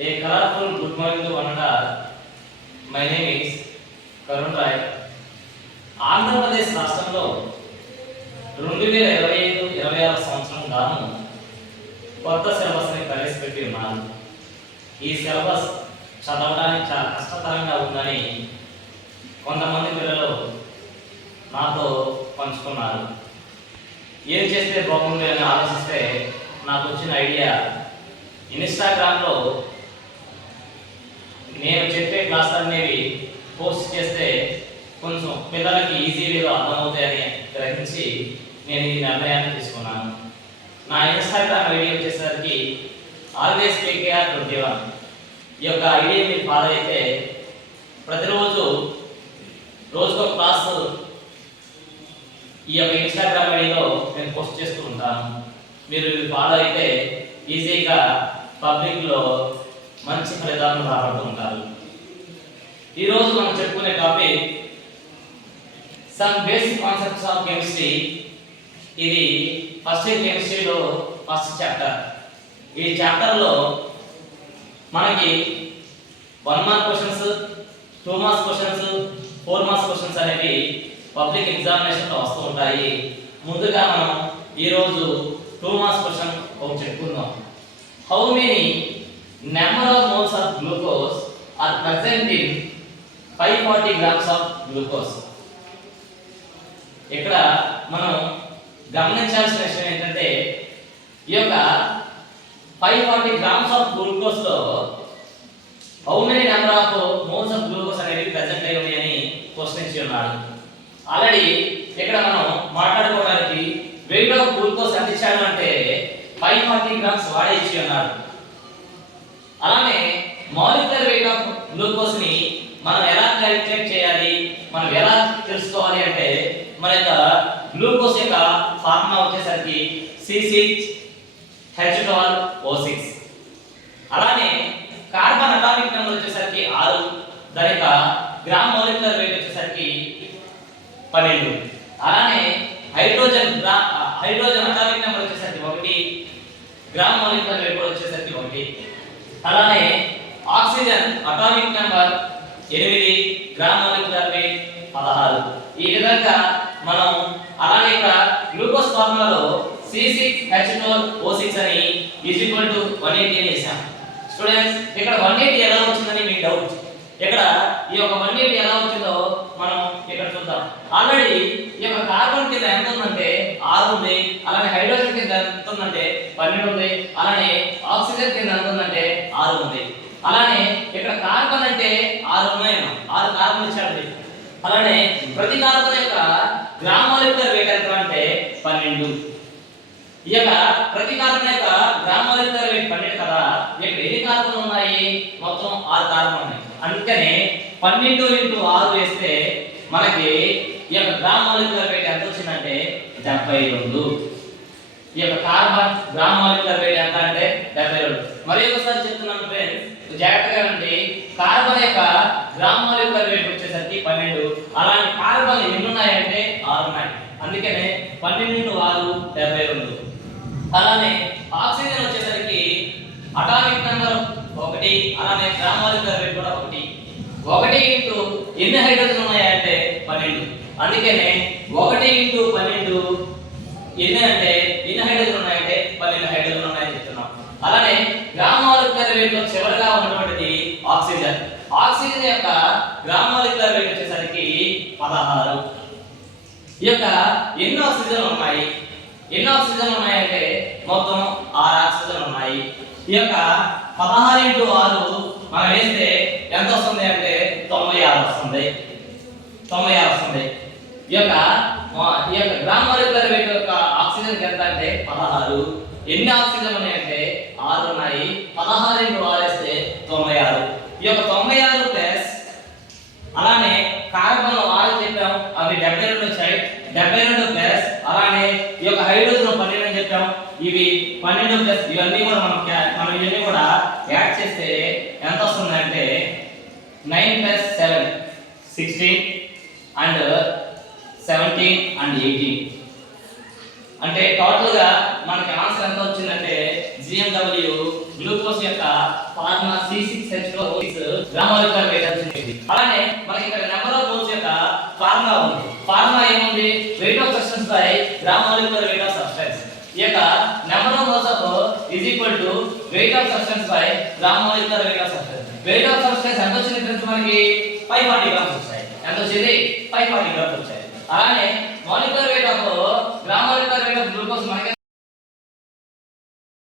A colorful good morning to one another. My name is Karun Rai. Andhra Pradesh రాష్ట్రంలో 2025-26 సంవత్సరం గాను కొత్త సిలబస్ని ప్రవేశపెట్టి ఉన్నారు. ఈ సిలబస్ చదవడానికి చాలా కష్టతరంగా ఉందని కొంతమంది పిల్లలు నాతో పంచుకున్నారు. ఏం చేస్తే బాగుంది అని ఆలోచిస్తే నాకు వచ్చిన ఐడియా, ఇన్స్టాగ్రామ్లో నేను చెప్పే క్లాస్ అనేవి పోస్ట్ చేస్తే కొంచెం పిల్లలకి ఈజీ వేలో అర్థమవుతాయని గ్రహించి నేను ఈ నిర్ణయాన్ని తీసుకున్నాను. నా ఇన్స్టాగ్రామ్ ఐడి వచ్చేసరికి ఆల్వేస్ కేకేఆర్ 21. ఈ యొక్క ఐడియా మీరు ఫాలో అయితే ప్రతిరోజు రోజుకో క్లాసు ఈ యొక్క ఇన్స్టాగ్రామ్ ఐడిలో నేను పోస్ట్ చేస్తూ ఉంటాను. మీరు ఫాలో అయితే ఈజీగా పబ్లిక్లో మంచి ఫలితాలను రాబడుతూ ఉంటారు. ఈరోజు మనం చెప్పుకునే topic some basic concepts of chemistry. ఇది ఫస్ట్ ఇయర్ కెమిస్ట్రీలో ఫస్ట్ చాప్టర్. ఈ చాప్టర్లో మనకి 1 mark questions, 2 marks questions, 4 marks questions అనేవి పబ్లిక్ ఎగ్జామినేషన్లో వస్తూ ఉంటాయి. ముందుగా మనం ఈరోజు 2 మార్క్స్ క్వశ్చన్ ఒకటి చెప్పుకుందాం. How many number of moles of glucose are present in 540 grams of glucose. ఇక్కడ మనం గమనించాల్సిన విషయం ఏంటంటే ఈ యొక్క 540 గ్రామ్స్ ఆఫ్ గ్లూకోజ్ లో how many number of moles of glucose అనేవి ప్రెసెంట్ అయి ఉన్నాయని క్వశ్చన్ ఇచ్చి ఉన్నాడు. ఆల్రెడీ ఇక్కడ మనం మాట్లాడుకోవడానికి వెయిట్ ఆఫ్ గ్లూకోజ్ ఎంత ఇచ్చాడు అంటే 540 గ్రామ్స్ వాడే ఇచ్చి ఉన్నాడు. అలానే మాలిక్యులర్ వెయిట్ ఆఫ్ గ్లూకోజ్ ని మనం ఎలా క్యాలిక్యులేట్ చేయాలి, మనం ఎలా తెలుసుకోవాలి అంటే మన యొక్క గ్లూకోజ్ యొక్క ఫార్ములా వచ్చేసరికి C6H12O6. అలానే కార్బన్ అటామిక్ నెంబర్ వచ్చేసరికి 6, దాని యొక్క గ్రామ్ మాలిక్యులర్ వెయిట్ వచ్చేసరికి 12. అలానే హైడ్రోజన్ అటామిక్ నెంబర్ వచ్చేసరికి 1, గ్రామ్ మాలిక్యులర్ వెయిట్ వచ్చేసరికి 1. అలానే oxygen atomic number 8, gram molecular weight 16. ఈ విధంగా మనం అలానే ఇక్కడ గ్లూకోజ్ ఫార్ములాలో C6H12O6 అని =180 అని వేసాం. స్టూడెంట్స్, ఇక్కడ 180 ఎలా వచ్చిందని మీకు డౌట్. ఇక్కడ ఈ యొక్క 180 ఎలా వచ్చిందో మనం ఇక్కడ చూద్దాం. ఆల్రెడీ ఈ యొక్క కార్బన్ కింద ఎంత ఉందంటే 6 ఉంది. అలానే హైడ్రోజన్ కింద ఎంత ఉందంటే 12 ఉంది. అలానే ఆక్సిజన్ కింద ఎంత ఉందంటే 6 ఉంది. అలానే ఇక్కడ కార్బన్ అంటే 6 ఉన్నాయి, 6 కార్బన్ ఇచ్చాడు. అలానే ప్రతి కార్బన్ యొక్క గ్రామ్ మాలిక్యులర్ వెయిట్ ఎంత అంటే 12. ఈ యొక్క ప్రతి కార్బన్ యొక్క గ్రామ్ మాలిక్యులర్ వెయిట్ 12 కదా. ఇక్కడ ఎన్ని కార్బన్ ఉన్నాయి? మొత్తం 6 కార్బన్ ఉన్నాయి. అందుకనే 12 × 6 వేస్తే మనకి ఈ యొక్క గ్రామ్ మాలిక్యులర్ వెయిట్ ఎంత వచ్చిందంటే 72. ఈ యొక్క కార్బన్ గ్రామ్ మాలిక్యులర్ వెయిట్ ఎంత అంటే 72. మరి ఒకసారి చెప్తున్నాను ఫ్రెండ్స్, జాగ్రత్తగా వినండి. కార్బన్ యొక్క గ్రామ్ మాలిక్యులర్ వెయిట్ వచ్చేసరికి 12. అలాంటి కార్బన్ ఎన్ని ఉన్నాయంటే 6 ఉన్నాయి. అందుకనే 12 × 6 72. అలానే ఆక్సిజన్ వచ్చేసరికి అటామిక్ నెంబర్ 1, అలానే గ్రామ్ మాలిక్యులర్ వెయిట్ కూడా 1. 1 ఇంటూ ఎన్ని హైడ్రోజన్ ఉన్నాయంటే 12. అందుకనే 1 × 12 ఎన్ని అంటే ఎన్ని హైడ్రోజన్ ఉన్నాయంటే 12 హైడ్రోజన్ ఉన్నాయని చెప్తున్నాం. అలానే గ్రామ్ మాలిక్యులర్ వెయిట్ లో చివరిగా ఉన్నటువంటిది ఆక్సిజన్. ఆక్సిజన్ యొక్క గ్రామ్ మాలిక్యులర్ వెయిట్ వచ్చేసరికి 16. ఈ యొక్క ఎన్ని ఆక్సిజన్ ఉన్నాయి? ఎన్ని ఆక్సిజన్ ఉన్నాయంటే మొత్తం 6 ఆక్సిజన్ ఉన్నాయి. ఈ యొక్క 16 × 6 మనం వేస్తే ఎంత వస్తుంది అంటే 96 వస్తుంది. 96 వస్తుంది. ఈ యొక్క గ్రామ్ మాలిక్యులర్ వెయిట్ యొక్క ఆక్సిజన్ ఎంత అంటే 16. ఎన్ని ఆక్సిజన్ ఉన్నాయంటే 6 ఉన్నాయి. 16 × 6 వేస్తే 96. ఈ యొక్క 96 ప్లస్ అలానే కార్బన్ 6 చెప్పాం, అవి 72 వచ్చాయి. 72 ప్లస్ అలానే ఈ యొక్క హైడ్రోజన్ 12 అని చెప్పాం, ఇవి 12 ప్లస్ ఇవన్నీ కూడా మనం ఇవన్నీ కూడా యాడ్ చేస్తే ఎంత వస్తుందంటే 9 + 7 16 అండ్ 17 అండ్ 18. అంటే టోటల్ గా మనకి ఆన్సర్ ఎంత వచ్చిందంటే GMW గ్లూకోజ్ యొక్క formula C6H12O6 gram molecular weight వచ్చింది. అలానే మనకి ఇక్కడ నెంబర్ ఆఫ్ మోల్స్ యొక్క ఫార్ములా ఉంది. ఫార్ములా ఏముంది? Weight of substance by gram molecular weight of substance. ఈ యొక్క number of moles of is equal to weight of substance by gram molecular weight of substance. Weight of substance ఎంత వచ్చింది friends? మనకి 540 grams వచ్చాయి. ఎంత వచ్చింది? 540 grams వచ్చాయి. అలానే మాలిక్యులర్